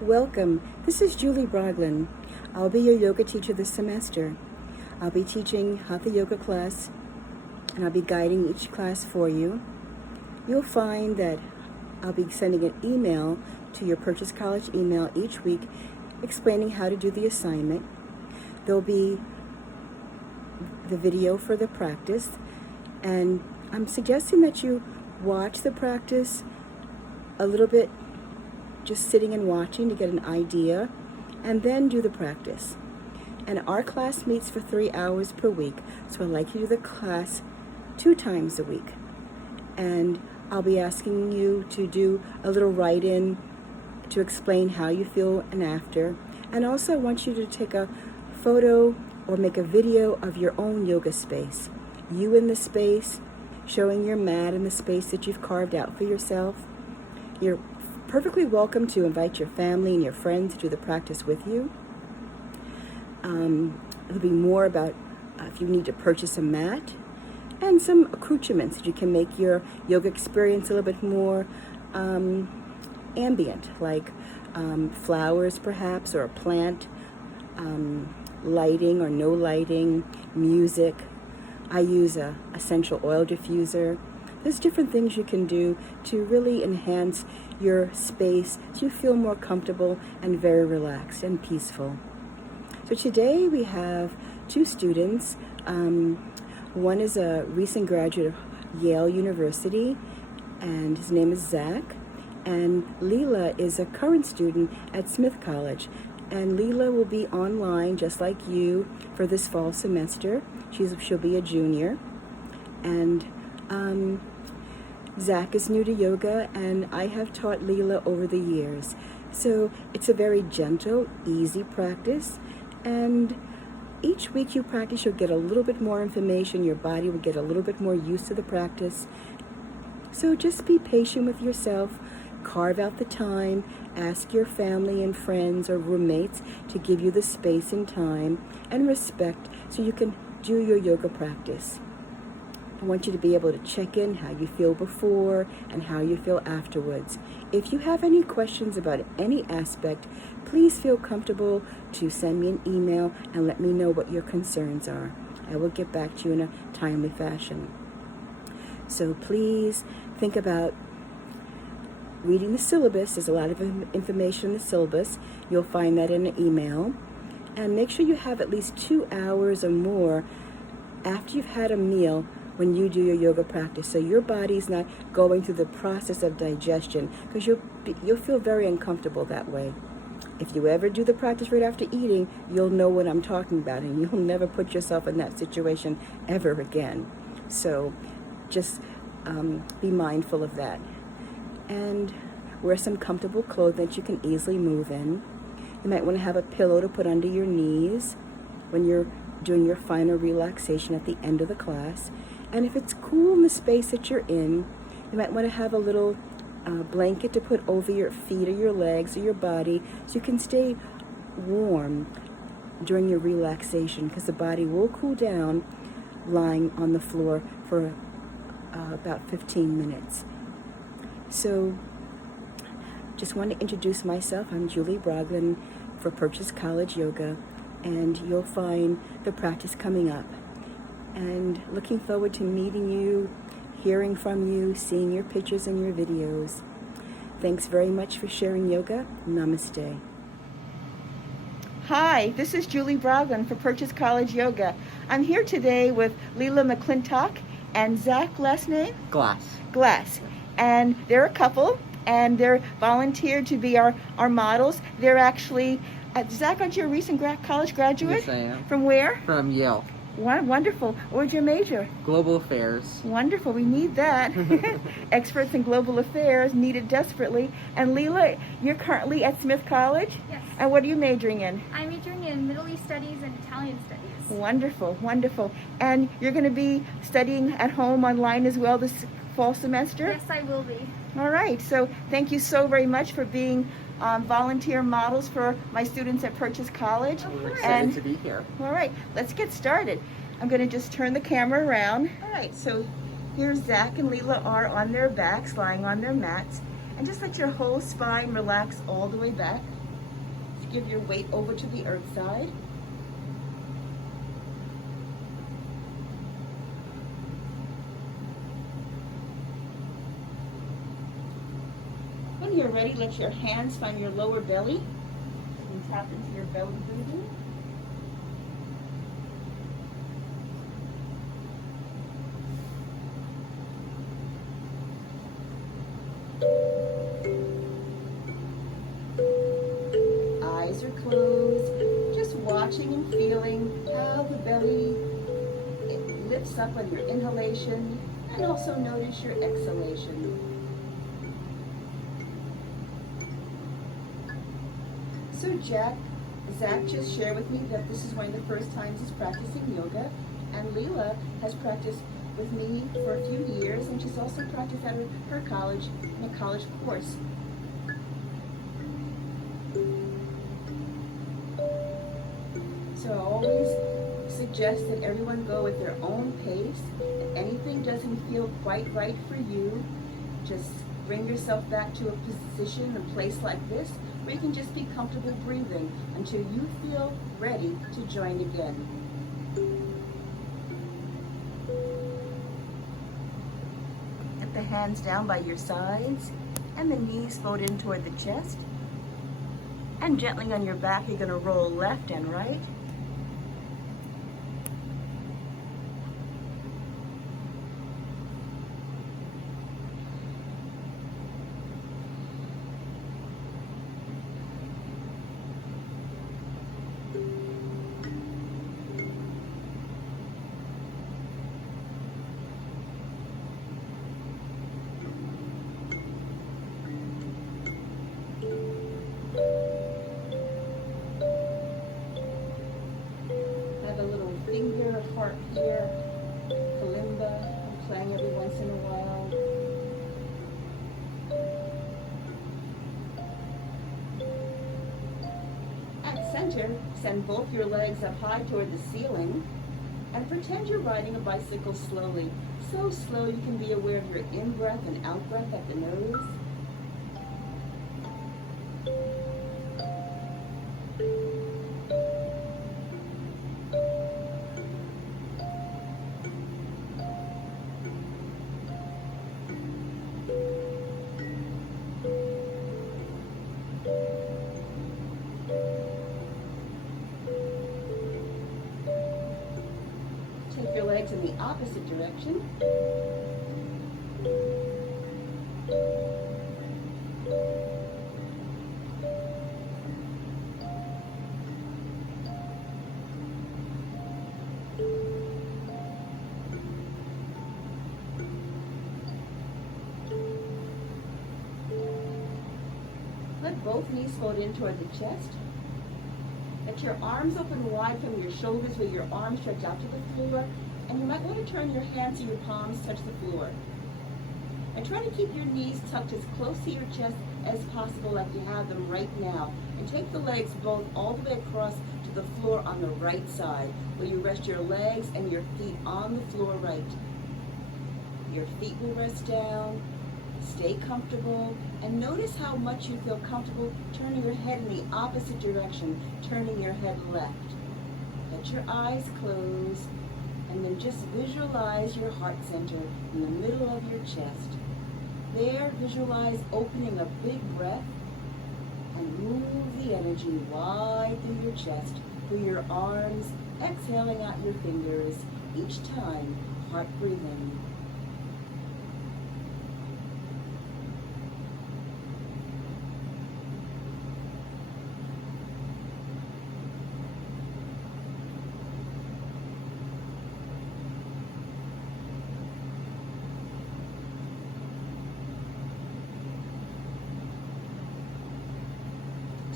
Welcome. This is Julie Broglin. I'll be your yoga teacher this semester. I'll be teaching Hatha Yoga class, and I'll be guiding each class for you. You'll find that I'll be sending an email to your Purchase College email each week explaining how to do the assignment. There'll be the video for the practice, and I'm suggesting that you watch the practice a little bit, just sitting and watching to get an idea, and then do the practice. And our class meets for 3 hours per week, so I'd like you to do the class 2 times a week. And I'll be asking you to do a little write-in to explain how you feel and after. And also I want you to take a photo or make a video of your own yoga space. You in the space, showing your mat in the space that you've carved out for yourself. You're perfectly welcome to invite your family and your friends to do the practice with you. It'll be more about if you need to purchase a mat and some accoutrements that you can make your yoga experience a little bit more ambient, like flowers perhaps, or a plant, lighting or no lighting, music. I use a essential oil diffuser. There's different things you can do to really enhance your space so you feel more comfortable and very relaxed and peaceful. So today we have 2 students. One is a recent graduate of Yale University, and his name is Zach. And Leela is a current student at Smith College. And Leela will be online just like you for this fall semester. She'll be a junior. And Zach is new to yoga, and I have taught Leela over the years. So it's a very gentle, easy practice, and each week you practice, you'll get a little bit more information. Your body will get a little bit more used to the practice. So just be patient with yourself. Carve out the time. Ask your family and friends or roommates to give you the space and time and respect so you can do your yoga practice. I want you to be able to check in how you feel before and how you feel afterwards. If you have any questions about any aspect, please feel comfortable to send me an email and let me know what your concerns are. I will get back to you in a timely fashion. So please think about reading the syllabus. There's a lot of information in the syllabus. You'll find that in an email. And make sure you have at least 2 hours or more after you've had a meal when you do your yoga practice, so your body's not going through the process of digestion, because you'll feel very uncomfortable that way. If you ever do the practice right after eating, you'll know what I'm talking about, and you'll never put yourself in that situation ever again. So just be mindful of that. And wear some comfortable clothing that you can easily move in. You might want to have a pillow to put under your knees when you're doing your final relaxation at the end of the class. And if it's cool in the space that you're in, you might want to have a little blanket to put over your feet or your legs or your body so you can stay warm during your relaxation, because the body will cool down lying on the floor for about 15 minutes. So just want to introduce myself. I'm Julie Broglin for Purchase College Yoga, and you'll find the practice coming up. And looking forward to meeting you, hearing from you, seeing your pictures and your videos. Thanks very much for sharing yoga. Namaste. Hi, this is Julie Broglin for Purchase College Yoga. I'm here today with Leela McClintock and Zach, last name? Glass. And they're a couple, and they're volunteered to be our models. They're actually, Zach, aren't you a recent college graduate? Yes, I am. From where? From Yale. Wonderful. What's your major? Global Affairs. Wonderful. We need that. Experts in global affairs, needed desperately. And Leela, you're currently at Smith College? Yes. And what are you majoring in? I'm majoring in Middle East Studies and Italian Studies. Wonderful, wonderful. And you're going to be studying at home online as well this fall semester? Yes, I will be. All right. So thank you so very much for being volunteer models for my students at Purchase College. Of course. Excited to be here. All right, let's get started. I'm going to just turn the camera around. All right, so here Zach and Leela are on their backs, lying on their mats. And just let your whole spine relax all the way back. give your weight over to the earth side. When you're ready, let your hands find your lower belly and tap into your belly breathing. Eyes are closed, just watching and feeling how the belly lifts up on your inhalation, and also notice your exhalation. So Zach just shared with me that this is one of the first times he's practicing yoga, and Leela has practiced with me for a few years, and she's also practiced at her college in a college course. So I always suggest that everyone go at their own pace. If anything doesn't feel quite right for you, just bring yourself back to a position, a place like this, where you can just be comfortable breathing until you feel ready to join again. Get the hands down by your sides and the knees fold in toward the chest. And gently on your back, you're going to roll left and right. Finger of heart here, kalimba, I'm playing every once in a while. At center, send both your legs up high toward the ceiling and pretend you're riding a bicycle slowly. So slow you can be aware of your in-breath and out-breath at the nose. Take your legs in the opposite direction. Let both knees fold in toward the chest. Let your arms open wide from your shoulders with your arms stretch out to the floor, and you might want to turn your hands so your palms touch the floor. And try to keep your knees tucked as close to your chest as possible like you have them right now. And take the legs both all the way across to the floor on the right side, where you rest your legs and your feet on the floor right. Your feet will rest down. Stay comfortable, and notice how much you feel comfortable turning your head in the opposite direction, turning your head left. Let your eyes close, and then just visualize your heart center in the middle of your chest. There, visualize opening a big breath, and move the energy wide through your chest, through your arms, exhaling out your fingers, each time, heart breathing.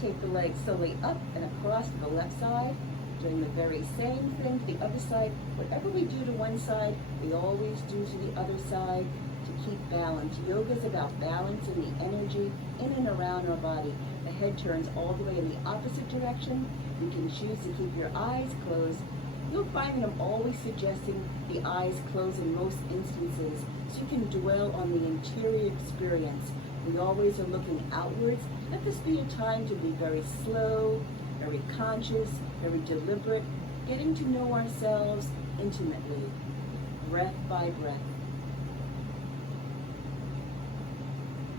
Take the legs slowly up and across to the left side, doing the very same thing to the other side. Whatever we do to one side, we always do to the other side to keep balance. Yoga is about balancing the energy in and around our body. The head turns all the way in the opposite direction. You can choose to keep your eyes closed. You'll find that I'm always suggesting the eyes closed in most instances, so you can dwell on the interior experience. We always are looking outwards Let this be a time to be very slow, very conscious, very deliberate, getting to know ourselves intimately, breath by breath.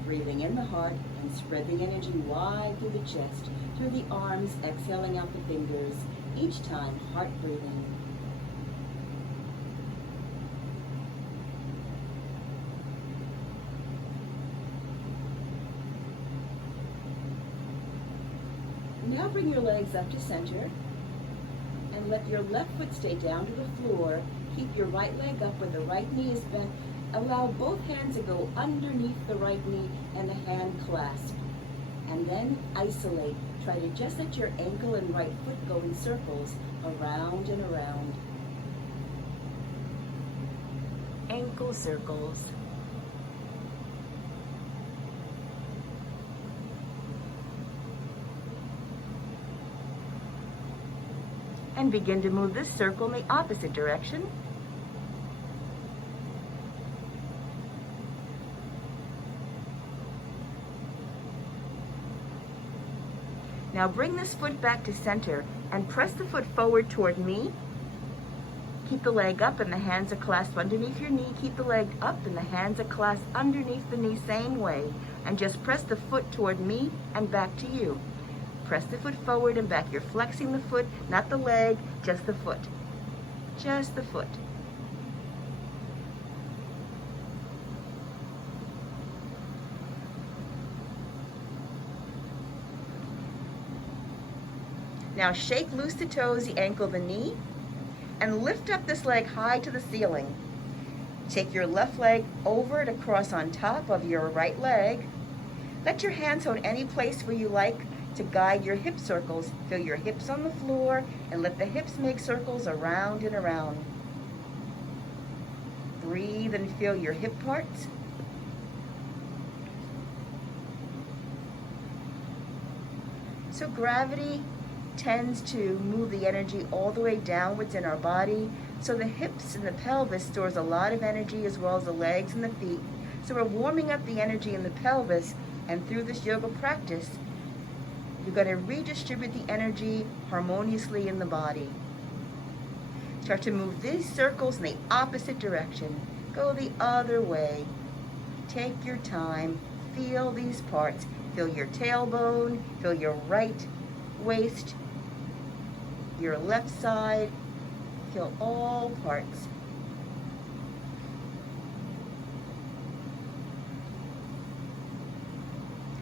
Breathing in the heart and spread the energy wide through the chest, through the arms, exhaling out the fingers, each time heart breathing. Now bring your legs up to center and let your left foot stay down to the floor. Keep your right leg up where the right knee is bent. Allow both hands to go underneath the right knee and the hand clasp. And then isolate. Try to just let your ankle and right foot go in circles around and around. Ankle circles. And begin to move this circle in the opposite direction. Now bring this foot back to center and press the foot forward toward me. Keep the leg up and the hands are clasped underneath your knee. Keep the leg up and the hands are clasped underneath the knee, same way. And just press the foot toward me and back to you. Press the foot forward and back. You're flexing the foot, not the leg, just the foot. Just the foot. Now shake loose the toes, the ankle, the knee, and lift up this leg high to the ceiling. Take your left leg over and across on top of your right leg. Let your hands hold any place where you like to guide your hip circles. Feel your hips on the floor and let the hips make circles around and around. Breathe and feel your hip parts. So gravity tends to move the energy all the way downwards in our body. So the hips and the pelvis stores a lot of energy, as well as the legs and the feet. So we're warming up the energy in the pelvis, and through this yoga practice, you're going to redistribute the energy harmoniously in the body. Start to move these circles in the opposite direction. Go the other way. Take your time. Feel these parts. Feel your tailbone. Feel your right waist. Your left side. Feel all parts.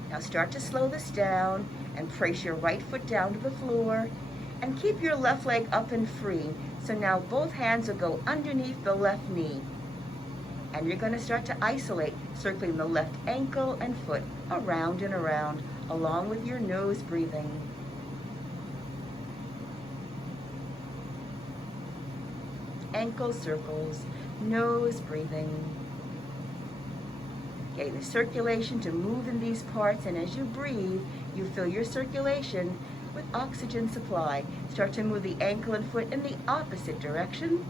Now start to slow this down and place your right foot down to the floor and keep your left leg up and free. So now both hands will go underneath the left knee. And you're going to start to isolate, circling the left ankle and foot around and around, along with your nose breathing. Ankle circles, nose breathing. Getting the circulation to move in these parts, and as you breathe, you fill your circulation with oxygen supply. Start to move the ankle and foot in the opposite direction.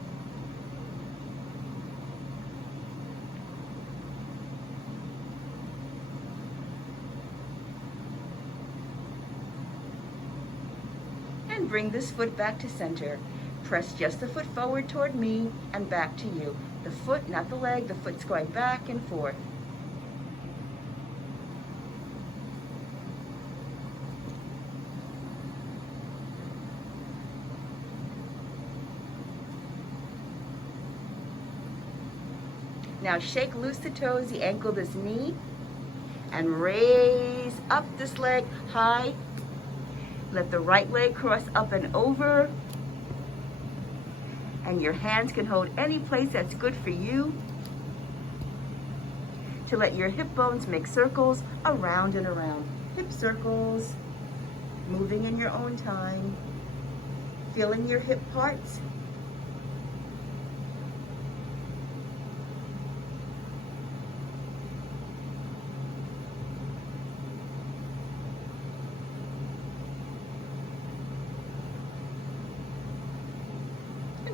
And bring this foot back to center. Press just the foot forward toward me and back to you. The foot, not the leg, the foot's going back and forth. Now shake loose the toes, the ankle, this knee, and raise up this leg high. Let the right leg cross up and over. And your hands can hold any place that's good for you. To let your hip bones make circles around and around. Hip circles, moving in your own time. Feeling your hip parts.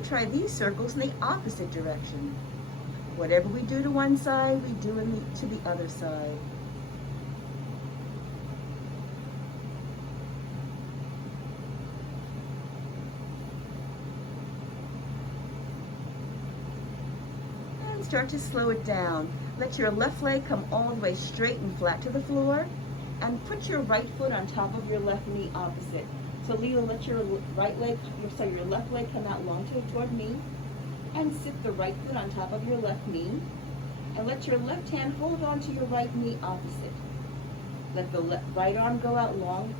Try these circles in the opposite direction. Whatever we do to one side, we do to the other side. start to slow it down. Let your left leg come all the way straight and flat to the floor, and put your right foot on top of your left knee opposite. So Leela, let your your left leg come out long toward me, and sit the right foot on top of your left knee, and let your left hand hold on to your right knee opposite. Let the right arm go out long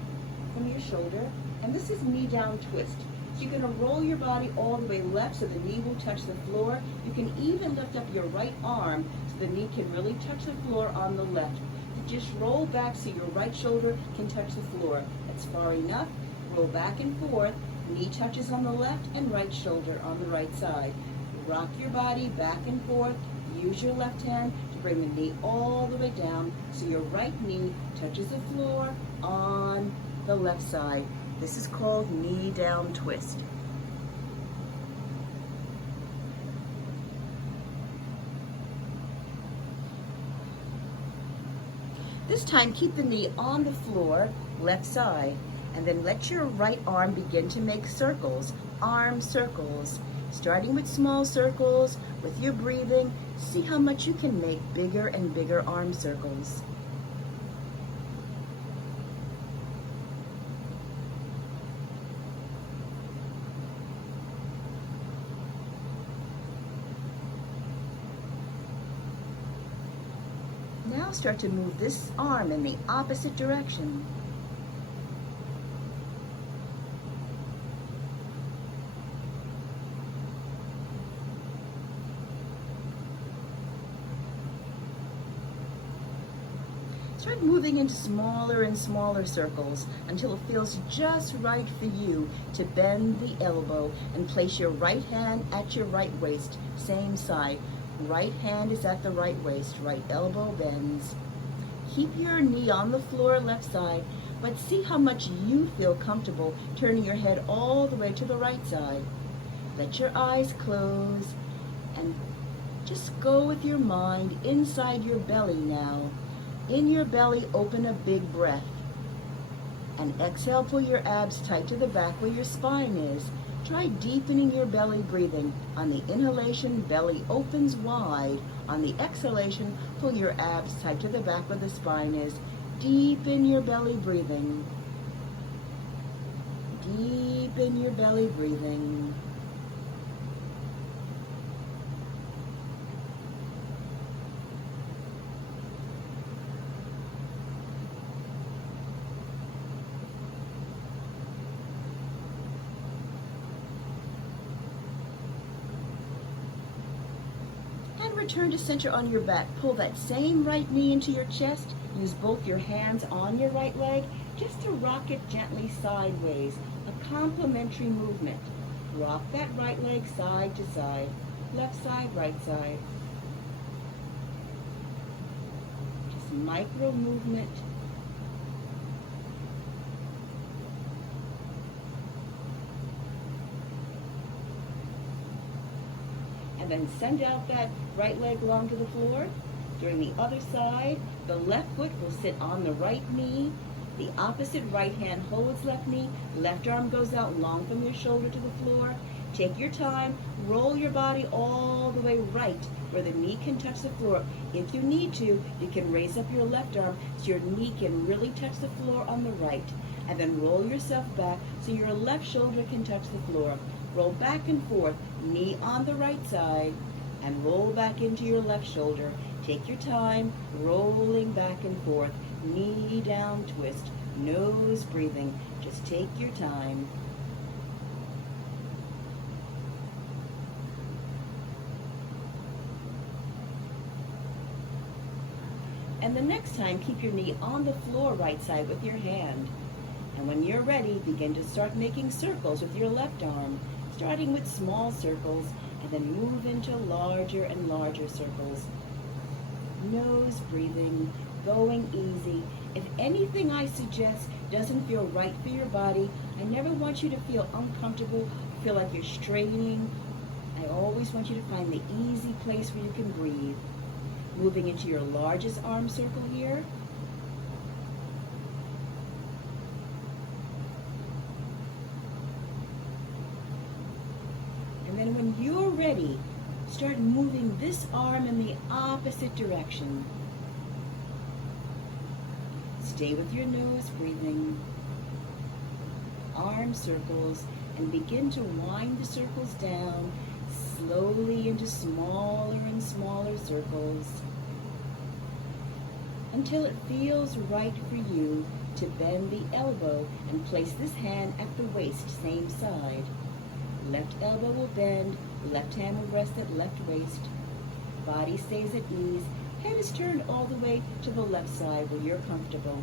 from your shoulder, and this is knee down twist. So you're going to roll your body all the way left so the knee will touch the floor. You can even lift up your right arm so the knee can really touch the floor on the left. Just roll back so your right shoulder can touch the floor. That's far enough. Roll back and forth. Knee touches on the left and right shoulder on the right side. Rock your body back and forth. Use your left hand to bring the knee all the way down so your right knee touches the floor on the left side. This is called knee down twist. This time, keep the knee on the floor, left side, and then let your right arm begin to make circles, arm circles. Starting with small circles, with your breathing, see how much you can make bigger and bigger arm circles. Now start to move this arm in the opposite direction. Start moving into smaller and smaller circles until it feels just right for you to bend the elbow and place your right hand at your right waist, same side. Right hand is at the right waist, right elbow bends. Keep your knee on the floor, left side, but see how much you feel comfortable turning your head all the way to the right side. Let your eyes close and just go with your mind inside your belly now. In your belly, open a big breath. And exhale, pull your abs tight to the back where your spine is. Try deepening your belly breathing. On the inhalation, belly opens wide. On the exhalation, pull your abs tight to the back where the spine is. Deepen your belly breathing. Deepen your belly breathing. Return to center on your back. Pull that same right knee into your chest. Use both your hands on your right leg just to rock it gently sideways. A complementary movement. Rock that right leg side to side. Left side, right side. Just micro movement. And then send out that right leg long to the floor. During the other side, the left foot will sit on the right knee. The opposite right hand holds left knee. Left arm goes out long from your shoulder to the floor. Take your time. Roll your body all the way right where the knee can touch the floor. If you need to, you can raise up your left arm so your knee can really touch the floor on the right. And then roll yourself back so your left shoulder can touch the floor. Roll back and forth, knee on the right side, and roll back into your left shoulder. Take your time, rolling back and forth, knee down twist, nose breathing. Just take your time. And the next time, keep your knee on the floor right side with your hand. And when you're ready, begin to start making circles with your left arm, starting with small circles, and then move into larger and larger circles. Nose breathing, going easy. If anything I suggest doesn't feel right for your body, I never want you to feel uncomfortable, feel like you're straining. I always want you to find the easy place where you can breathe. Moving into your largest arm circle here. And then when you're ready, start moving this arm in the opposite direction. Stay with your nose breathing. Arm circles, and begin to wind the circles down slowly into smaller and smaller circles until it feels right for you to bend the elbow and place this hand at the waist, same side. Left elbow will bend, left hand will rest at left waist. Body stays at ease, head is turned all the way to the left side where you're comfortable.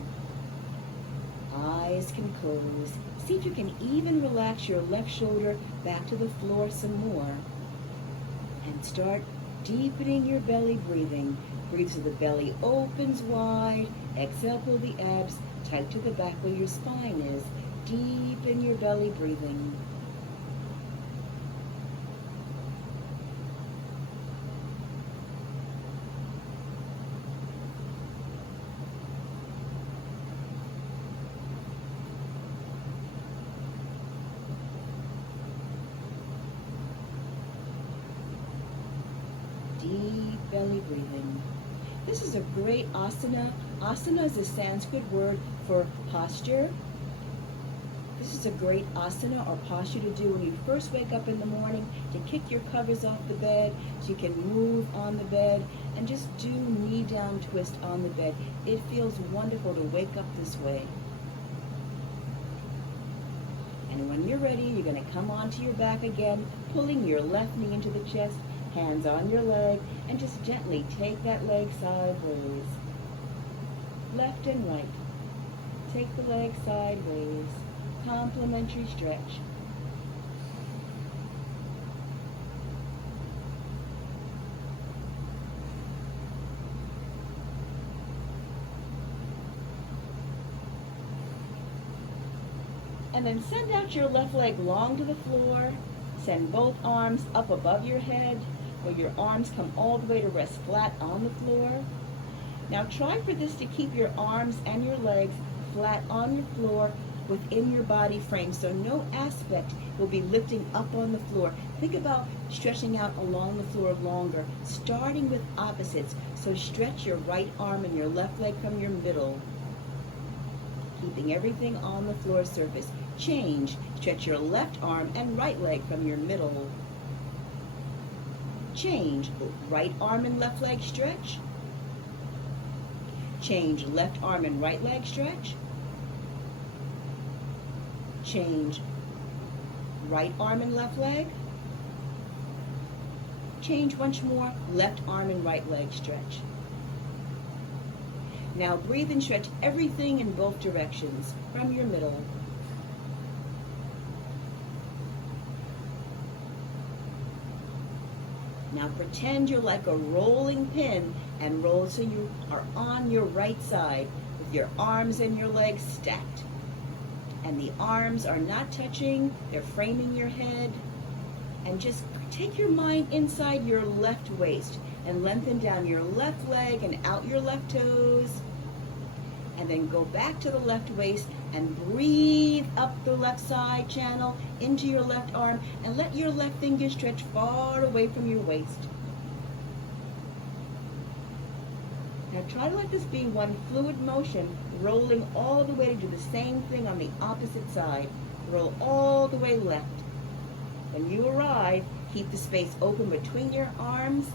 Eyes can close. See if you can even relax your left shoulder back to the floor some more. And start deepening your belly breathing. Breathe so the belly opens wide. Exhale, pull the abs tight to the back where your spine is. Deepen your belly breathing. Deep belly breathing. This is a great asana. Asana is a Sanskrit word for posture. This is a great asana or posture to do when you first wake up in the morning, to kick your covers off the bed so you can move on the bed and just do knee down twist on the bed. It feels wonderful to wake up this way. And when you're ready, you're going to come onto your back again, pulling your left knee into the chest, hands on your leg, and just gently take that leg sideways. Left and right. Take the leg sideways. Complementary stretch. And then send out your left leg long to the floor. Send both arms up above your head, where your arms come all the way to rest flat on the floor. Now try for this to keep your arms and your legs flat on your floor within your body frame, so no aspect will be lifting up on the floor. Think about stretching out along the floor longer, starting with opposites. So stretch your right arm and your left leg from your middle, keeping everything on the floor surface. Change. Stretch your left arm and right leg from your middle. Change. Right arm and left leg stretch. Change. Left arm and right leg stretch. Change. Right arm and left leg. Change once more. Left arm and right leg stretch. Now breathe and stretch everything in both directions from your middle. Now pretend you're like a rolling pin and roll so you are on your right side with your arms and your legs stacked. And the arms are not touching, they're framing your head. And just take your mind inside your left waist and lengthen down your left leg and out your left toes. And then go back to the left waist and breathe up the left side channel into your left arm and let your left fingers stretch far away from your waist. Now try to let this be one fluid motion, rolling all the way to do the same thing on the opposite side. Roll all the way left. When you arrive, keep the space open between your arms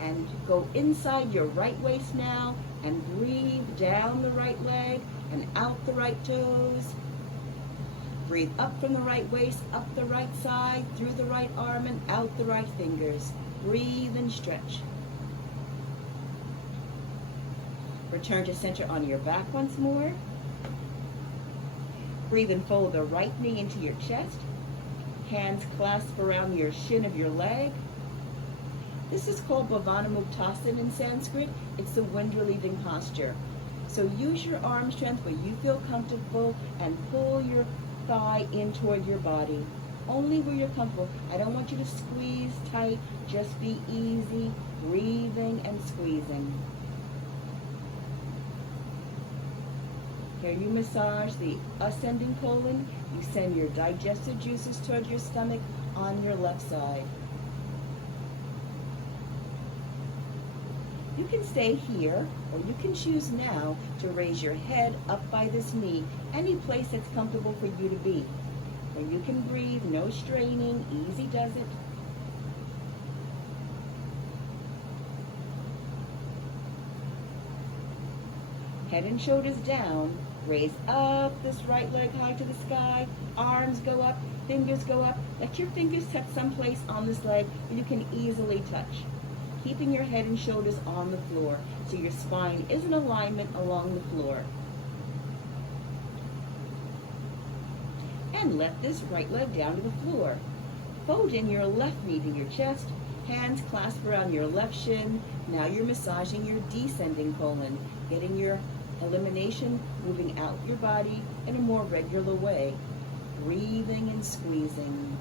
and go inside your right waist now and breathe down the right leg and out the right toes. Breathe up from the right waist, up the right side, through the right arm and out the right fingers. Breathe and stretch. Return to center on your back once more. Breathe and fold the right knee into your chest. Hands clasp around your shin of your leg. This is called Bhavana Muktasana in Sanskrit. It's the wind relieving posture. So use your arm strength where you feel comfortable and pull your thigh in toward your body. Only where you're comfortable. I don't want you to squeeze tight. Just be easy, breathing and squeezing. Here you massage the ascending colon. You send your digestive juices toward your stomach on your left side. You can stay here, or you can choose now to raise your head up by this knee, any place that's comfortable for you to be. Where you can breathe, no straining, easy does it. Head and shoulders down, raise up this right leg high to the sky, arms go up, fingers go up. Let your fingers touch someplace on this leg where you can easily touch. Keeping your head and shoulders on the floor so your spine is in alignment along the floor. And let this right leg down to the floor. Fold in your left knee to your chest, hands clasped around your left shin. Now you're massaging your descending colon, getting your elimination moving out your body in a more regular way. Breathing and squeezing.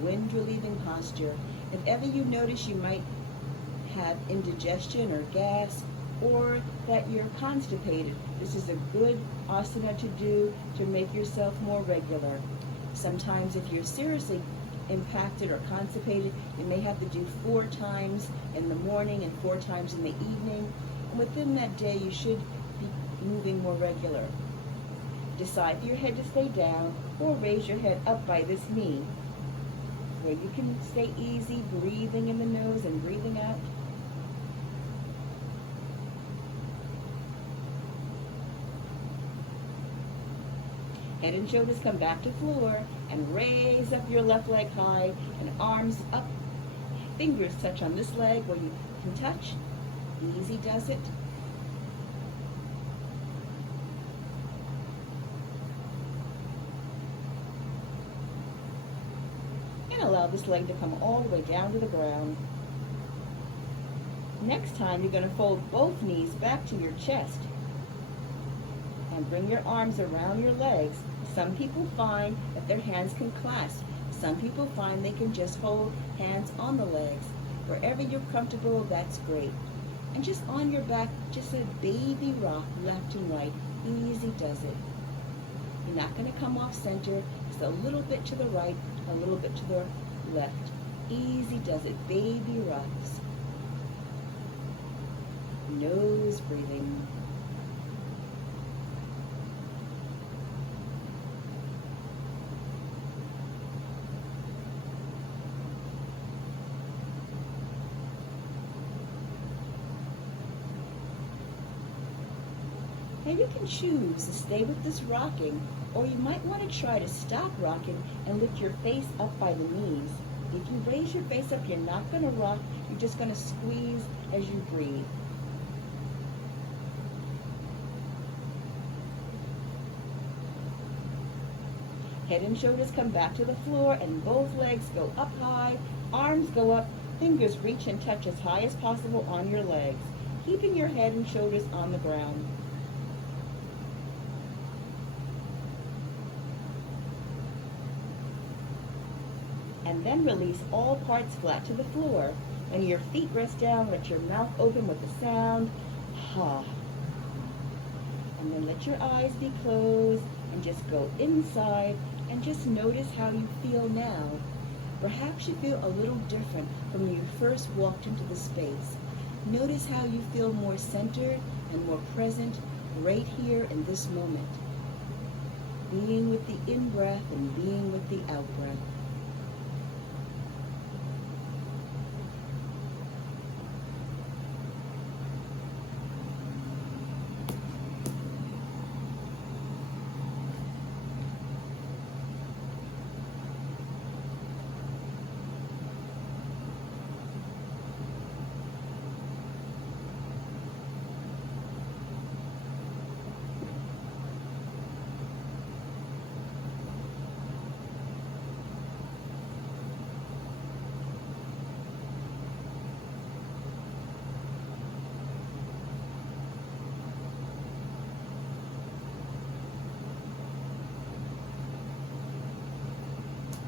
Wind relieving posture. If ever you notice you might have indigestion or gas, or that you're constipated, this is a good asana to do to make yourself more regular. Sometimes if you're seriously impacted or constipated, you may have to do 4 times in the morning and 4 times in the evening. And within that day, you should be moving more regular. Decide for your head to stay down or raise your head up by this knee, where you can stay easy, breathing in the nose and breathing out. Head and shoulders come back to floor and raise up your left leg high and arms up. Fingers touch on this leg where you can touch. Easy does it. And allow this leg to come all the way down to the ground. Next time, you're going to fold both knees back to your chest and bring your arms around your legs. Some people find that their hands can clasp. Some people find they can just hold hands on the legs. Wherever you're comfortable, that's great. And just on your back, just a baby rock left and right. Easy does it. You're not going to come off center. Just a little bit to the right, a little bit to the left. Easy does it. Baby rocks. Nose breathing. Now you can choose to stay with this rocking, or you might want to try to stop rocking and lift your face up by the knees. If you raise your face up, you're not going to rock, you're just going to squeeze as you breathe. Head and shoulders come back to the floor and both legs go up high, arms go up, fingers reach and touch as high as possible on your legs, keeping your head and shoulders on the ground. And then release all parts flat to the floor. When your feet rest down, let your mouth open with a sound, ha. And then let your eyes be closed and just go inside and just notice how you feel now. Perhaps you feel a little different from when you first walked into the space. Notice how you feel more centered and more present right here in this moment. Being with the in-breath and being with the out-breath.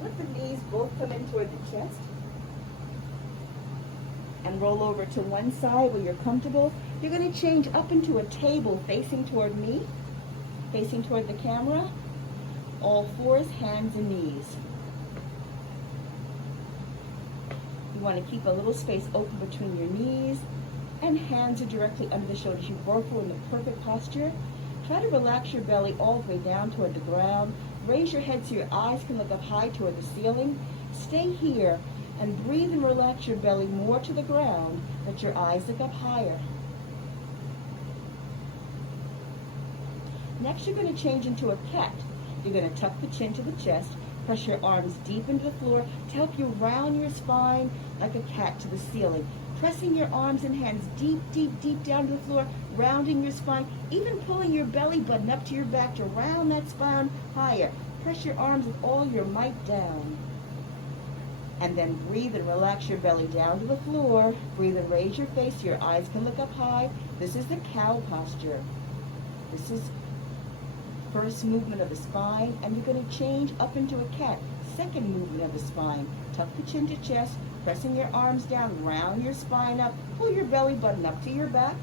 Let the knees both come in toward the chest. And roll over to one side where you're comfortable. You're going to change up into a table facing toward me, facing toward the camera. All fours, hands and knees. You want to keep a little space open between your knees. and hands are directly under the shoulders. You both are in the perfect posture. Try to relax your belly all the way down toward the ground. Raise your head so your eyes can look up high toward the ceiling. Stay here and breathe and relax your belly more to the ground. Let your eyes look up higher. Next, you're going to change into a cat. You're going to tuck the chin to the chest, press your arms deep into the floor to help you round your spine like a cat to the ceiling. Pressing your arms and hands deep, deep, deep down to the floor, rounding your spine, even pulling your belly button up to your back to round that spine higher. Press your arms with all your might down. And then breathe and relax your belly down to the floor. Breathe and raise your face so your eyes can look up high. This is the cow posture. This is first movement of the spine, and you're going to change up into a cat. Second movement of the spine. Tuck the chin to chest, pressing your arms down, round your spine up, pull your belly button up to your back.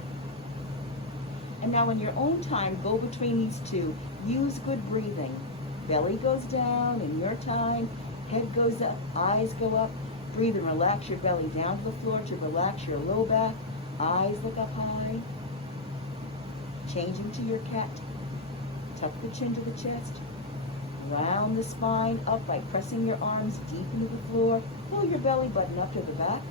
And now in your own time, go between these two. Use good breathing. Belly goes down in your time, head goes up, eyes go up. Breathe and relax your belly down to the floor to relax your low back. Eyes look up high. Change into your cat. Tuck the chin to the chest. Round the spine up by pressing your arms deep into the floor. Pull your belly button up to the back.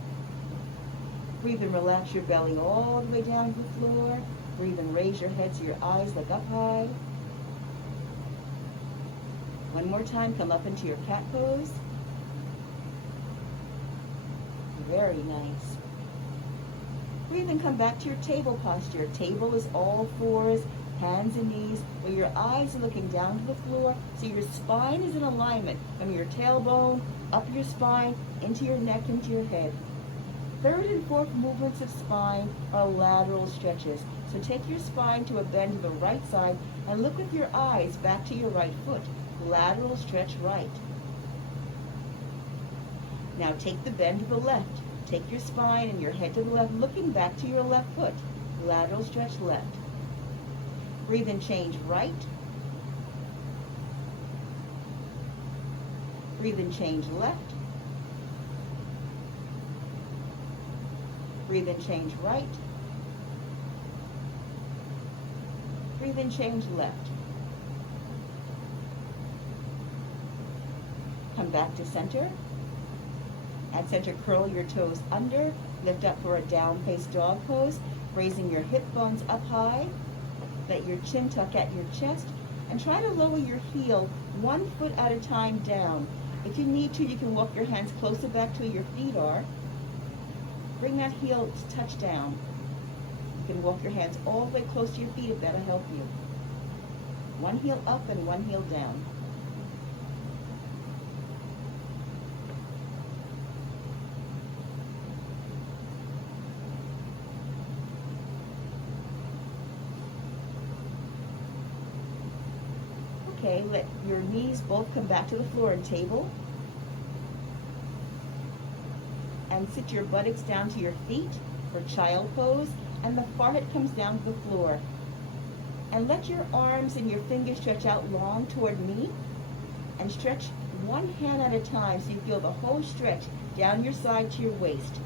Breathe and relax your belly all the way down to the floor. Breathe and raise your head so your eyes look up high. One more time, come up into your cat pose. Very nice. Breathe and come back to your table posture. Table is all fours, hands and knees, where your eyes are looking down to the floor, so your spine is in alignment from your tailbone, up your spine, into your neck, into your head. Third and fourth movements of spine are lateral stretches. So take your spine to a bend to the right side and look with your eyes back to your right foot. Lateral stretch right. Now take the bend to the left. Take your spine and your head to the left, looking back to your left foot. Lateral stretch left. Breathe and change right. Breathe and change left. Breathe and change right. Breathe and change left. Come back to center. At center, curl your toes under. Lift up for a down-faced dog pose, raising your hip bones up high. Let your chin tuck at your chest, and try to lower your heel 1 foot at a time down. If you need to, you can walk your hands closer back to where your feet are. Bring that heel to touch down. You can walk your hands all the way close to your feet if that'll help you. One heel up and one heel down. Okay, let your knees both come back to the floor and table. And sit your buttocks down to your feet for child pose, and the forehead comes down to the floor. And let your arms and your fingers stretch out long toward me, and stretch one hand at a time so you feel the whole stretch down your side to your waist.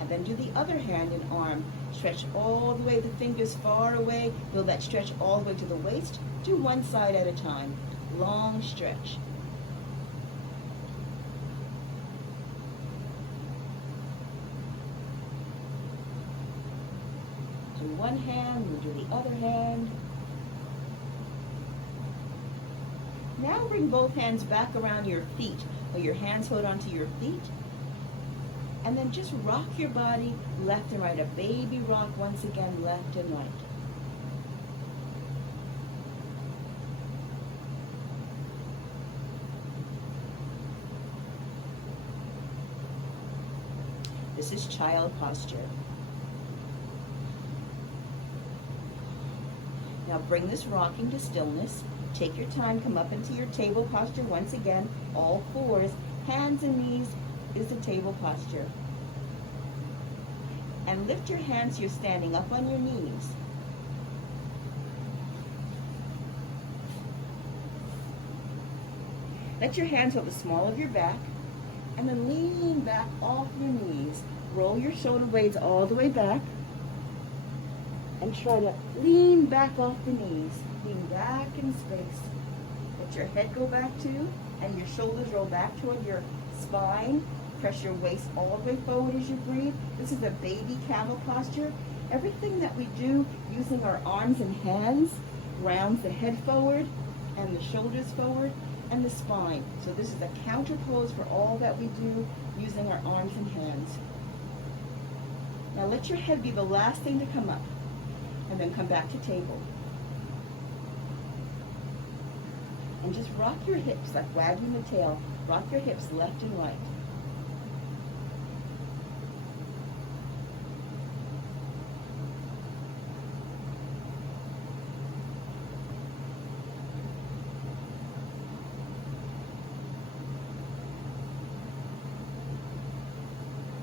And then do the other hand and arm. Stretch all the way, the fingers far away. Feel that stretch all the way to the waist. Do one side at a time. Long stretch. Do one hand, and do the other hand. Now bring both hands back around your feet, or your hands hold onto your feet. And then just rock your body left and right. A baby rock once again, left and right. This is child posture. Now bring this rocking to stillness. Take your time, come up into your table posture once again, all fours, hands and knees is the table posture. And lift your hands so you're standing up on your knees. Let your hands hold the small of your back, and then lean back off your knees. Roll your shoulder blades all the way back. and try to lean back off the knees. Lean back in space. Let your head go back too, and your shoulders roll back toward your spine. Press your waist all the way forward as you breathe. This is a baby camel posture. Everything that we do using our arms and hands rounds the head forward and the shoulders forward and the spine. So this is a counter pose for all that we do using our arms and hands. Now let your head be the last thing to come up, and then come back to table. And just rock your hips like wagging the tail. Rock your hips left and right.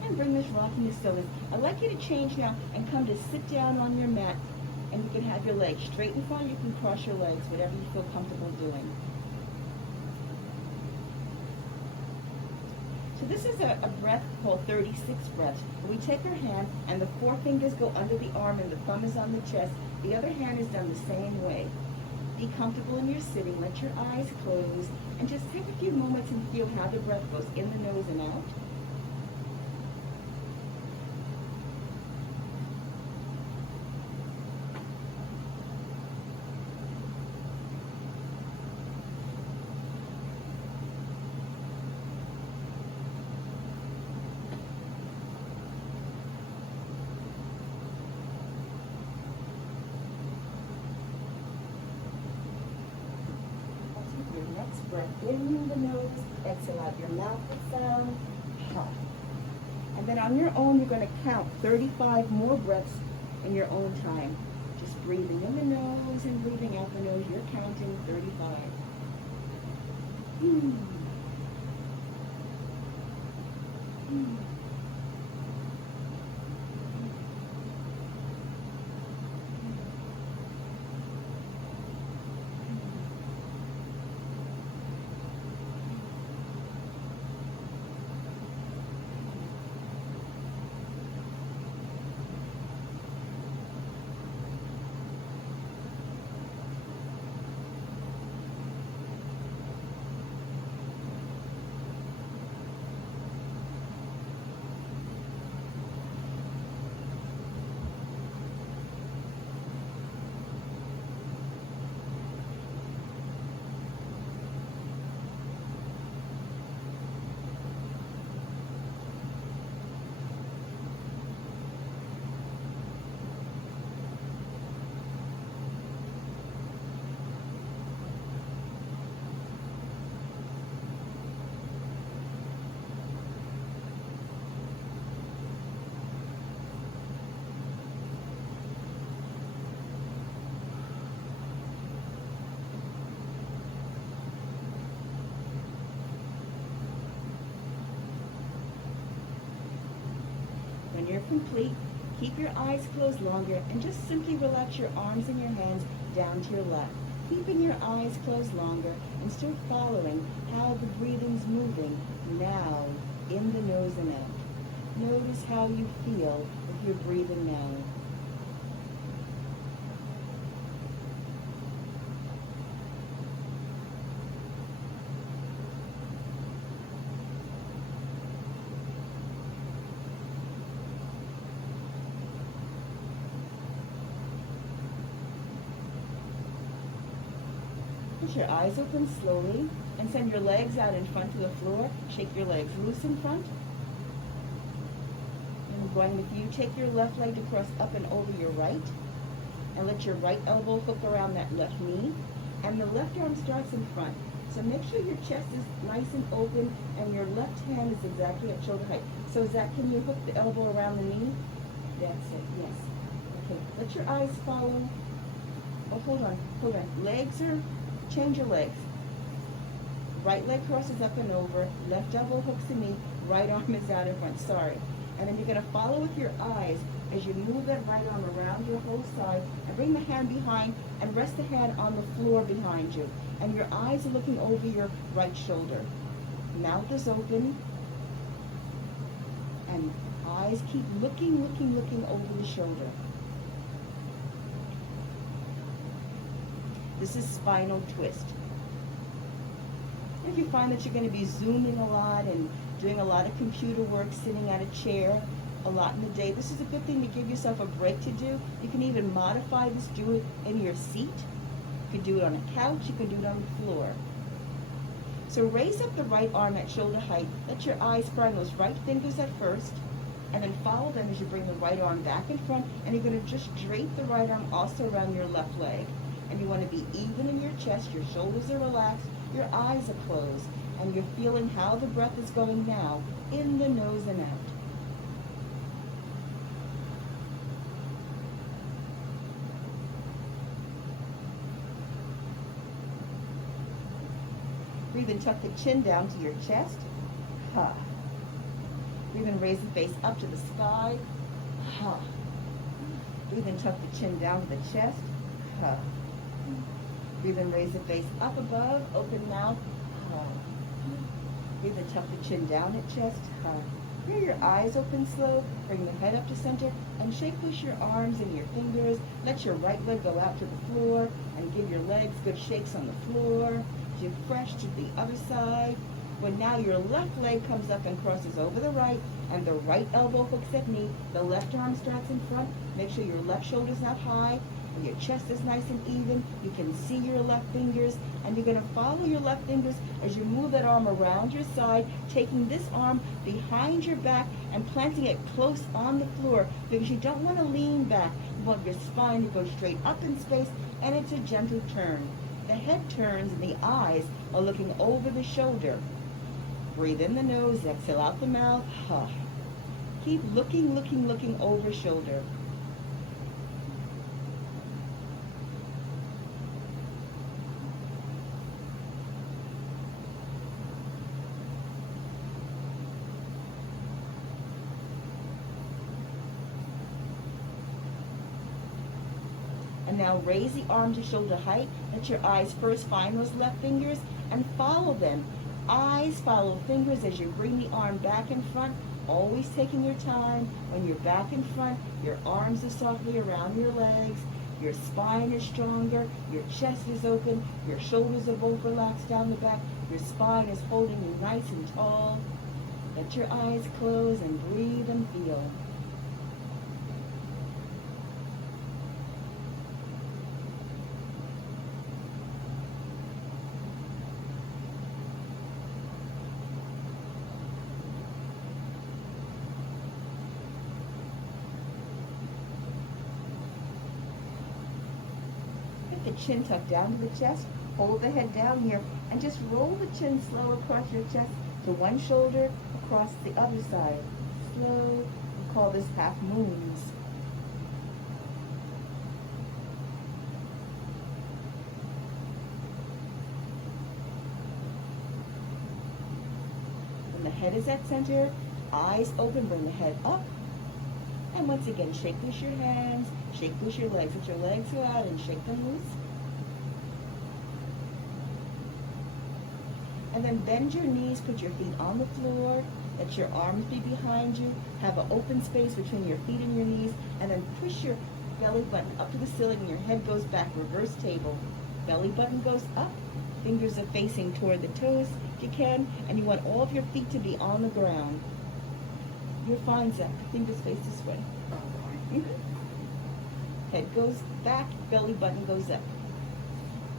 And bring this rocking to stillness. I'd like you to change now and come to sit down on your mat, and you can have your legs straight in front. You can cross your legs, whatever you feel comfortable doing. So this is a breath called 36 breaths. We take our hand and the forefingers go under the arm and the thumb is on the chest. The other hand is done the same way. Be comfortable in your sitting. Let your eyes close and just take a few moments and feel how the breath goes in the nose and out. Breath in the nose, exhale out your mouth with sound. And then on your own, you're going to count 35 more breaths in your own time. Just breathing in the nose and breathing out the nose. You're counting 35. When you're complete, keep your eyes closed longer and just simply relax your arms and your hands down to your left. Keeping your eyes closed longer and still following how the breathing's moving now in the nose and out. Notice how you feel with your breathing now. Put your eyes open slowly and send your legs out in front to the floor. Shake your legs loose in front. And if you take your left leg to cross up and over your right, and let your right elbow hook around that left knee, and the left arm starts in front. So make sure your chest is nice and open and your left hand is exactly at shoulder height. So Zach, can you hook the elbow around the knee? That's it, yes. Okay, let your eyes follow. Oh, hold on. Legs are, change your legs. Right leg crosses up and over, left elbow hooks the knee, right arm is out in front, sorry. And then you're going to follow with your eyes as you move that right arm around your whole side and bring the hand behind and rest the hand on the floor behind you. And your eyes are looking over your right shoulder. Mouth is open. And eyes keep looking over the shoulder. This is spinal twist. If you find that you're going to be zooming a lot and doing a lot of computer work, sitting at a chair a lot in the day, this is a good thing to give yourself a break to do. You can even modify this, do it in your seat. You can do it on a couch, you can do it on the floor. So raise up the right arm at shoulder height. Let your eyes find those right fingers at first, and then follow them as you bring the right arm back in front, and you're going to just drape the right arm also around your left leg. And you want to be even in your chest, your shoulders are relaxed, your eyes are closed, and you're feeling how the breath is going now, in the nose and out. Breathe and tuck the chin down to your chest. Ha. Breathe and raise the face up to the sky. Ha. Breathe and tuck the chin down to the chest. Ha. Breathe and raise the face up above, open mouth. Ha. Breathe and tuck the chin down at chest. Ha. Rear your eyes open slow. Bring the head up to center and shake push your arms and your fingers. Let your right leg go out to the floor and give your legs good shakes on the floor. You're fresh to the other side. When now your left leg comes up and crosses over the right, and the right elbow hooks that knee, the left arm starts in front. Make sure your left shoulder's not high, and your chest is nice and even. You can see your left fingers, and you're going to follow your left fingers as you move that arm around your side, taking this arm behind your back and planting it close on the floor, because you don't want to lean back. You want your spine to go straight up in space, and it's a gentle turn. The head turns and the eyes are looking over the shoulder. Breathe in the nose, exhale out the mouth. Ha. Keep looking, looking, looking over shoulder. And now raise the arm to shoulder height. Let your eyes first find those left fingers and follow them. Eyes follow fingers as you bring the arm back in front, always taking your time. When you're back in front, your arms are softly around your legs, your spine is stronger, your chest is open, your shoulders are both relaxed down the back, your spine is holding you nice and tall. Let your eyes close and breathe and feel. The chin tucked down to the chest, hold the head down here, and just roll the chin slow across your chest to one shoulder, across the other side. Slow, we call this half moons. When the head is at center, eyes open, bring the head up. And once again, shake loose your hands, shake loose your legs. Let your legs go out and shake them loose. And then bend your knees, put your feet on the floor, let your arms be behind you, have an open space between your feet and your knees, and then push your belly button up to the ceiling and your head goes back, reverse table. Belly button goes up, fingers are facing toward the toes if you can, and you want all of your feet to be on the ground. You're fine, Zach. Fingers face this way. Head goes back, belly button goes up.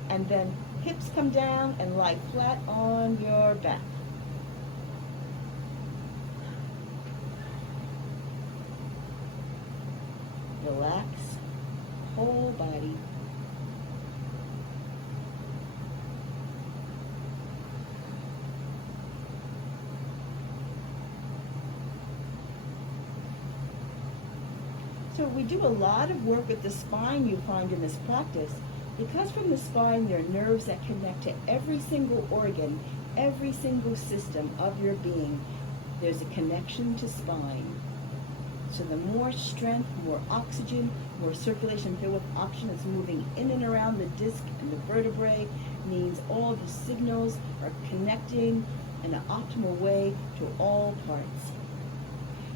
And then hips come down and lie flat on your back. Relax, whole body. So we do a lot of work with the spine, you find, in this practice, because from the spine there are nerves that connect to every single organ, every single system of your being. There's a connection to spine. So the more strength, more oxygen, more circulation filled with oxygen that's moving in and around the disc and the vertebrae means all the signals are connecting in an optimal way to all parts.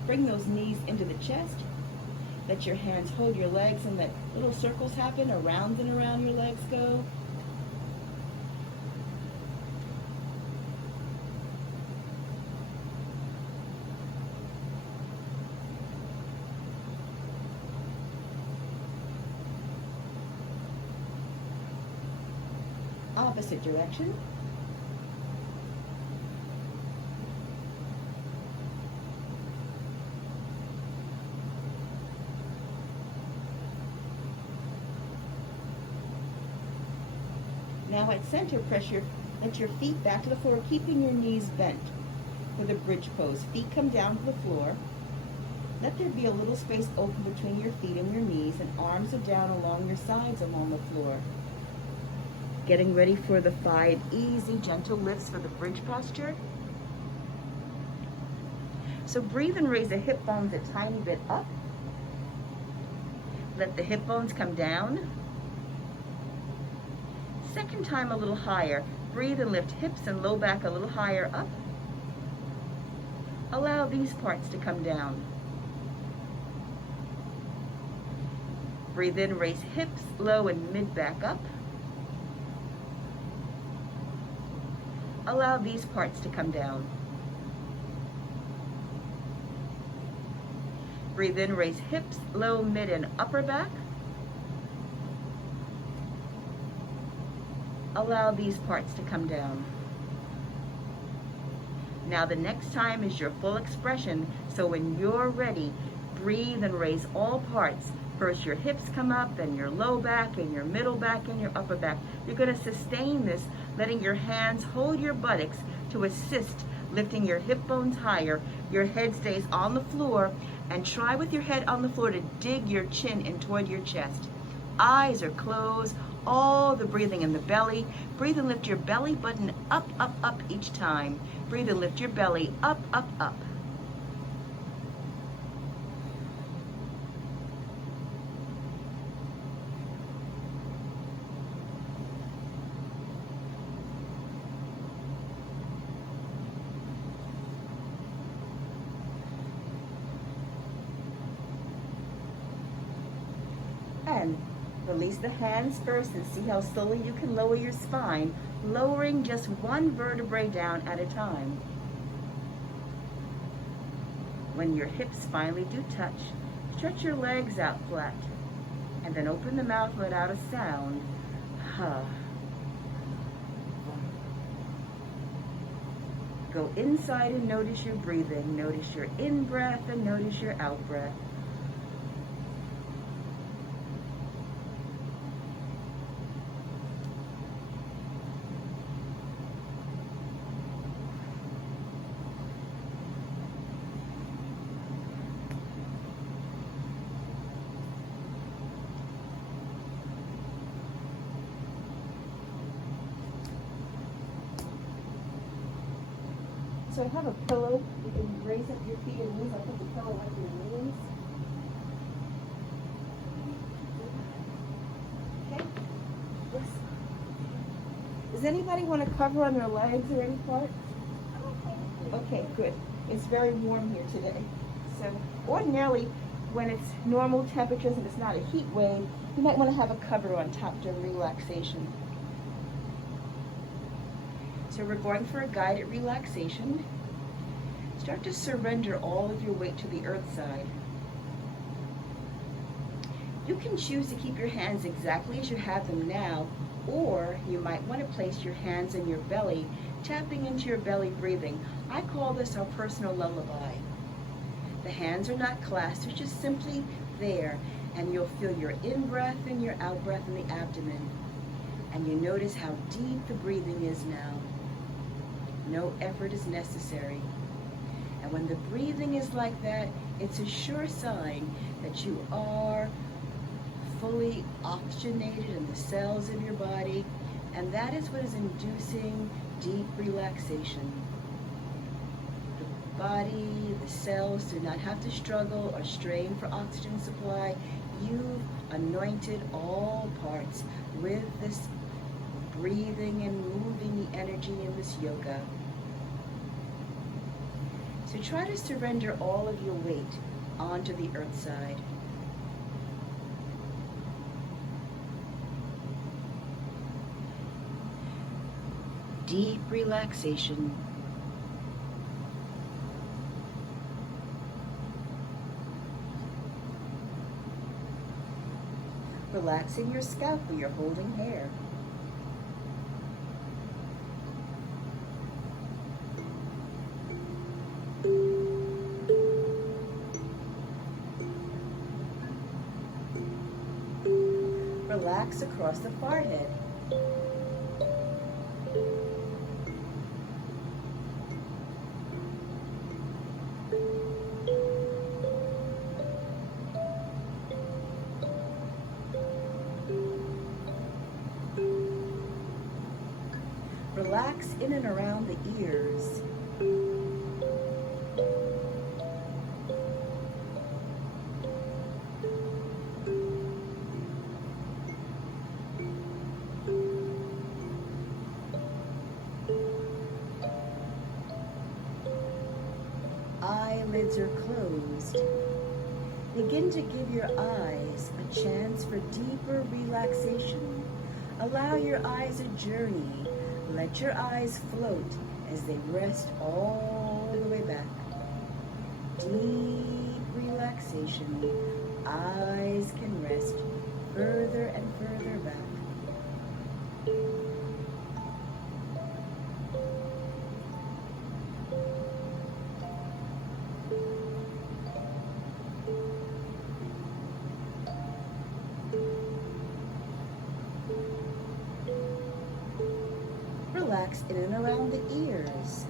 Bring those knees into the chest. Let your hands hold your legs and let little circles happen, around and around your legs go. opposite direction. Now at center pressure, let your feet back to the floor, keeping your knees bent for the bridge pose. Feet come down to the floor. Let there be a little space open between your feet and your knees, and arms are down along your sides along the floor. Getting ready for the 5 easy, gentle lifts for the bridge posture. So breathe and raise the hip bones a tiny bit up. Let the hip bones come down. Second time a little higher. Breathe and lift hips and low back a little higher up. Allow these parts to come down. Breathe in, raise hips, low and mid back up. Allow these parts to come down. Breathe in, raise hips, low, mid, and upper back. Allow these parts to come down. Now the next time is your full expression, so when you're ready, breathe and raise all parts. First your hips come up, then your low back, and your middle back, and your upper back. You're going to sustain this, letting your hands hold your buttocks to assist lifting your hip bones higher. Your head stays on the floor, and try with your head on the floor to dig your chin in toward your chest. Eyes are closed, all the breathing in the belly. Breathe and lift your belly button up, up, up each time. Breathe and lift your belly up, up, up. And release the hands first and see how slowly you can lower your spine, lowering just one vertebrae down at a time. When your hips finally do touch, stretch your legs out flat, and then open the mouth, let out a sound. Go inside and notice your breathing. Notice your in-breath and notice your out-breath. So I have a pillow. You can raise up your feet and knees. I'll put the pillow under your knees. Okay? Yes. Does anybody want to cover on their legs or any part? Okay, good. It's very warm here today. So ordinarily, when it's normal temperatures and it's not a heat wave, you might want to have a cover on top during relaxation. So we're going for a guided relaxation. Start to surrender all of your weight to the earth side. You can choose to keep your hands exactly as you have them now, or you might want to place your hands in your belly, tapping into your belly breathing. I call this our personal lullaby. The hands are not clasped, they're just simply there, and you'll feel your in-breath and your out-breath in the abdomen. And you notice how deep the breathing is now. No effort is necessary. And when the breathing is like that, it's a sure sign that you are fully oxygenated in the cells of your body, and that is what is inducing deep relaxation. The body, the cells do not have to struggle or strain for oxygen supply. You've anointed all parts with this breathing and moving the energy in this yoga. So try to surrender all of your weight onto the earth side. Deep relaxation. Relaxing your scalp where you're holding hair. relax across the forehead. Relax in and around the ears. Eyelids are closed. Begin to give your eyes a chance for deeper relaxation. Allow your eyes a journey. Let your eyes float as they rest all the way back. Deep relaxation. Eyes can rest further and further back. Relax in and around the ears.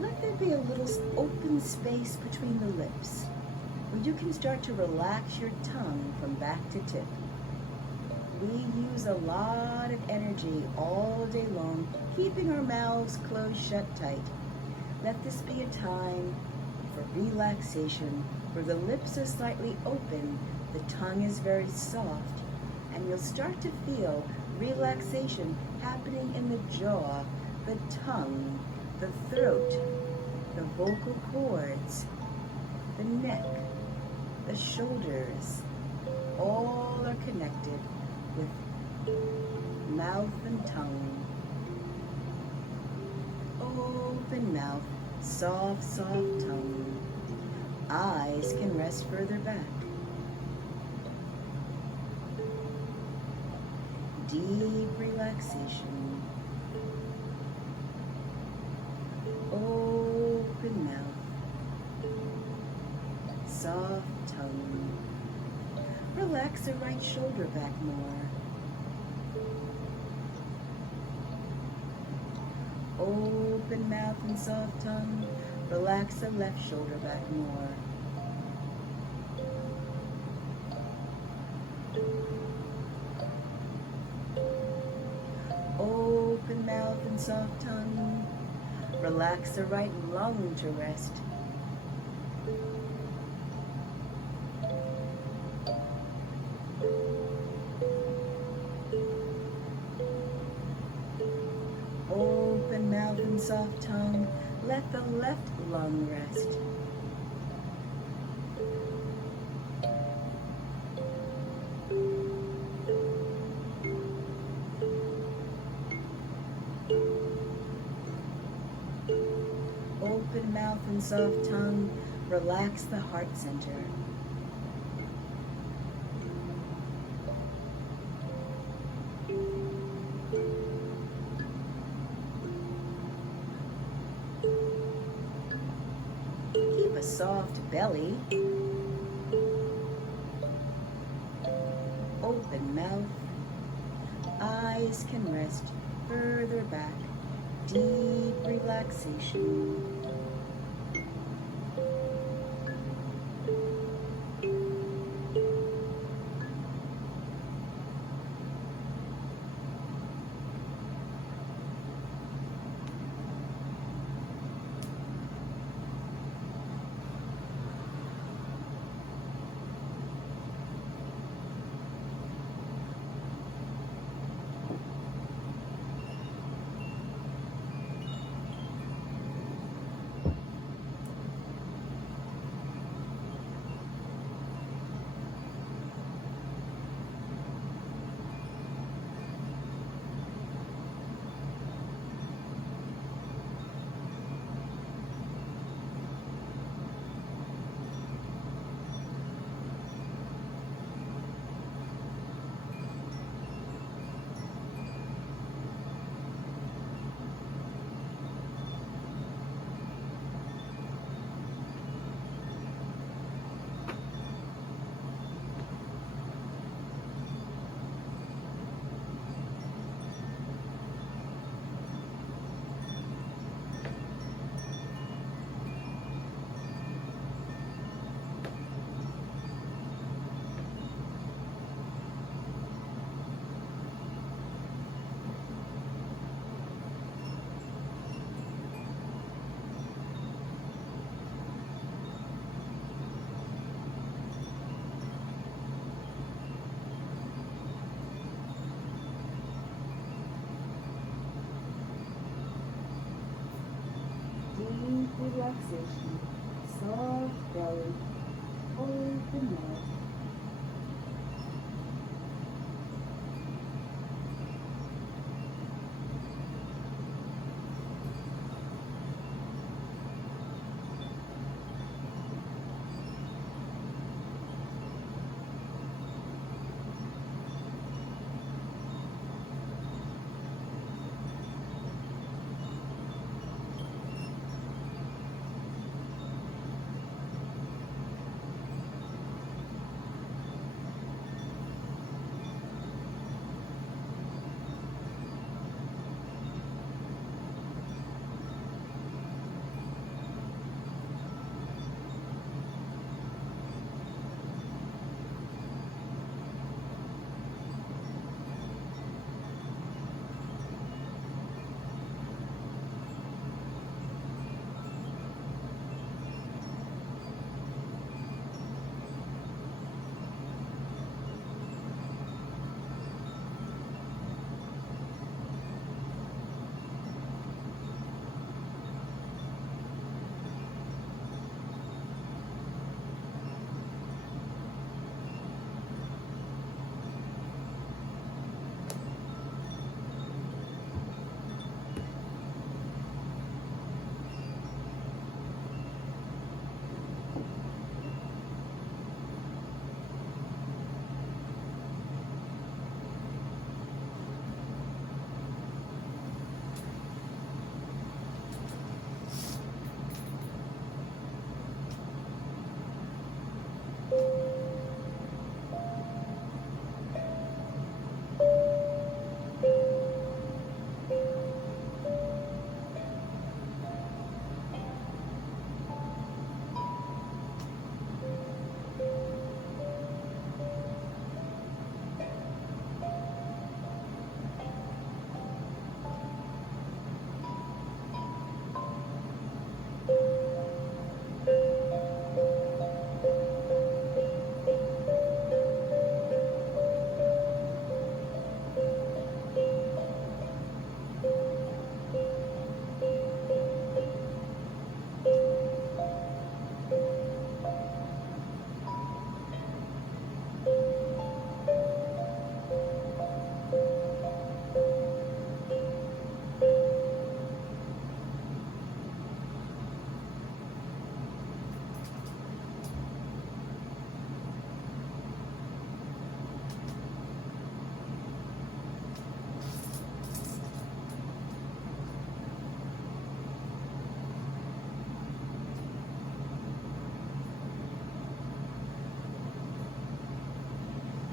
Let there be a little open space between the lips, where you can start to relax your tongue from back to tip. We use a lot of energy all day long, keeping our mouths closed shut tight. Let this be a time for relaxation, where the lips are slightly open, the tongue is very soft, and you'll start to feel relaxation happening in the jaw, the tongue, the throat, the vocal cords, the neck, the shoulders. All are connected with mouth and tongue. Open mouth, soft, soft tongue. Eyes can rest further back. Deep relaxation. Open mouth, soft tongue. Relax the right shoulder back more. Open mouth and soft tongue. Relax the left shoulder back more. Open mouth and soft tongue. Relax the right lung to rest. Open mouth and soft tongue. Let the left lung rest. Open mouth and soft tongue. Relax the heart center. Keep a soft belly. Open mouth. Eyes can rest further back. Deep relaxation. relaxation, soft belly, open mouth.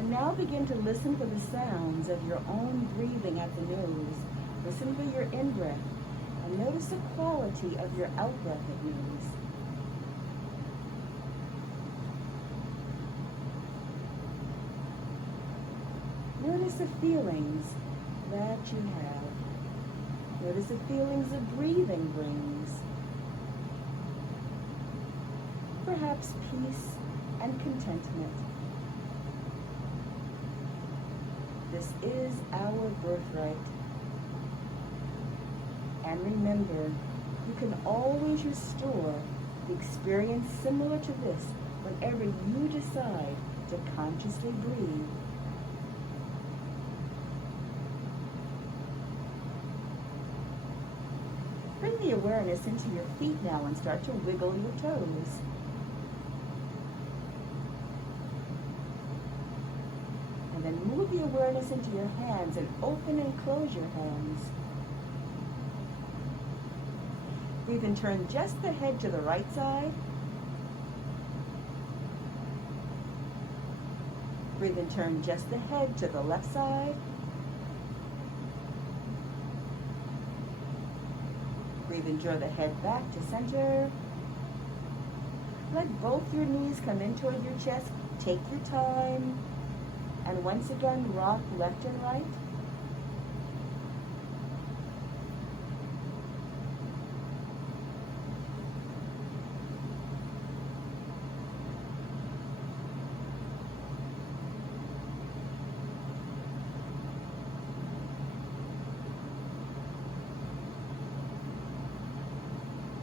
Now begin to listen for the sounds of your own breathing at the nose. Listen for your in-breath and notice the quality of your out-breath at nose. Notice the feelings that you have. Notice the feelings that breathing brings. Perhaps peace and contentment. This is our birthright. And remember, you can always restore the experience similar to this whenever you decide to consciously breathe. Bring the awareness into your feet now and start to wiggle your toes. And then move the awareness into your hands and open and close your hands. Breathe and turn just the head to the right side. Breathe and turn just the head to the left side. Breathe and draw the head back to center. Let both your knees come in toward your chest. Take your time. And once again, rock left and right.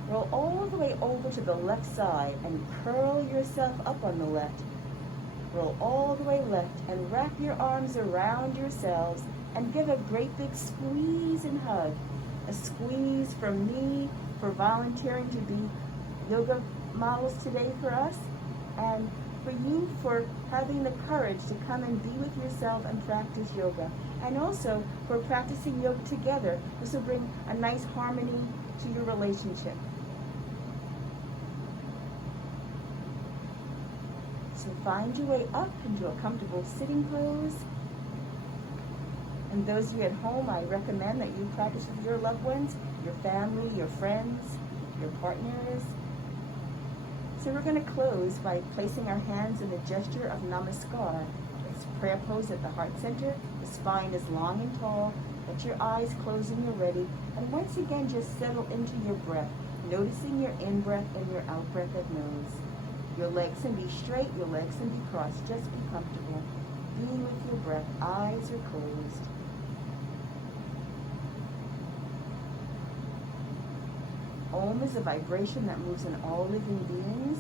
Roll all the way over to the left side and curl yourself up on the left. Roll all the way left and wrap your arms around yourselves and give a great big squeeze and hug. A squeeze from me for volunteering to be yoga models today for us, and for you for having the courage to come and be with yourself and practice yoga, and also for practicing yoga together. This will bring a nice harmony to your relationship. So find your way up into a comfortable sitting pose. And those of you at home, I recommend that you practice with your loved ones, your family, your friends, your partners. So we're going to close by placing our hands in the gesture of Namaskar. It's a prayer pose at the heart center. The spine is long and tall. Let your eyes close when you're ready. And once again, just settle into your breath, noticing your in-breath and your out-breath at nose. Your legs can be straight, your legs can be crossed. Just be comfortable. Being with your breath. Eyes are closed. Om is a vibration that moves in all living beings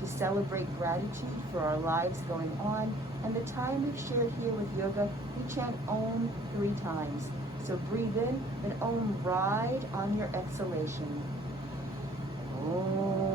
to celebrate gratitude for our lives going on. And the time we've shared here with yoga, we chant Om 3 times. So breathe in, then Om ride on your exhalation. Om.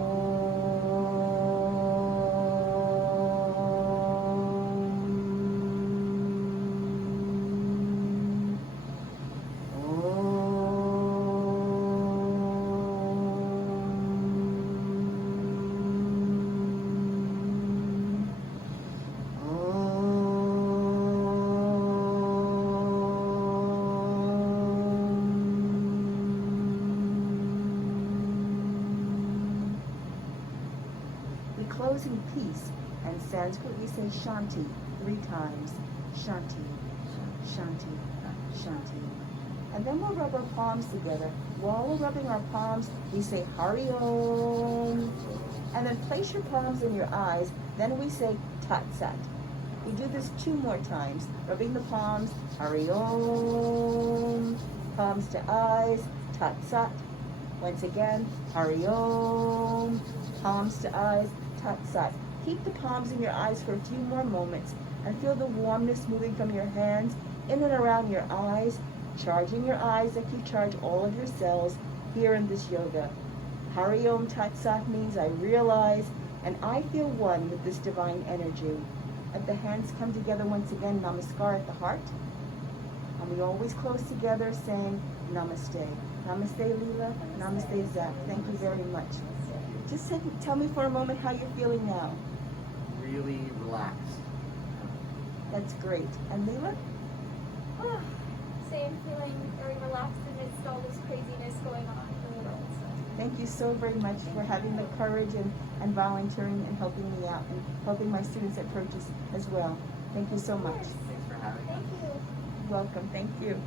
Close in peace, and Sanskrit we say Shanti 3 times. Shanti, Shanti, Shanti. And then we'll rub our palms together. While we're rubbing our palms, we say Hari Om. And then place your palms in your eyes. Then we say Tat Sat. We do this 2 more times. Rubbing the palms, Hari Om. Palms to eyes, Tat Sat. Once again, Hari Om. Palms to eyes, Tat Sat. Keep the palms in your eyes for a few more moments and feel the warmness moving from your hands in and around your eyes, charging your eyes like you charge all of your cells here in this yoga. Hari Om Tat Sat means I realize and I feel one with this divine energy. Let the hands come together once again, Namaskar at the heart. And we always close together saying Namaste. Namaste Leela, Namaste Zach. Thank you very much. Just tell me for a moment how you're feeling now. Really relaxed. That's great. And Leela? Oh, same, feeling very relaxed amidst all this craziness going on in the world. So. Thank you so very much for having the courage and volunteering and helping me out and helping my students at Purchase as well. Thank you so much. Thanks for having us. Thank you. Welcome. Thank you.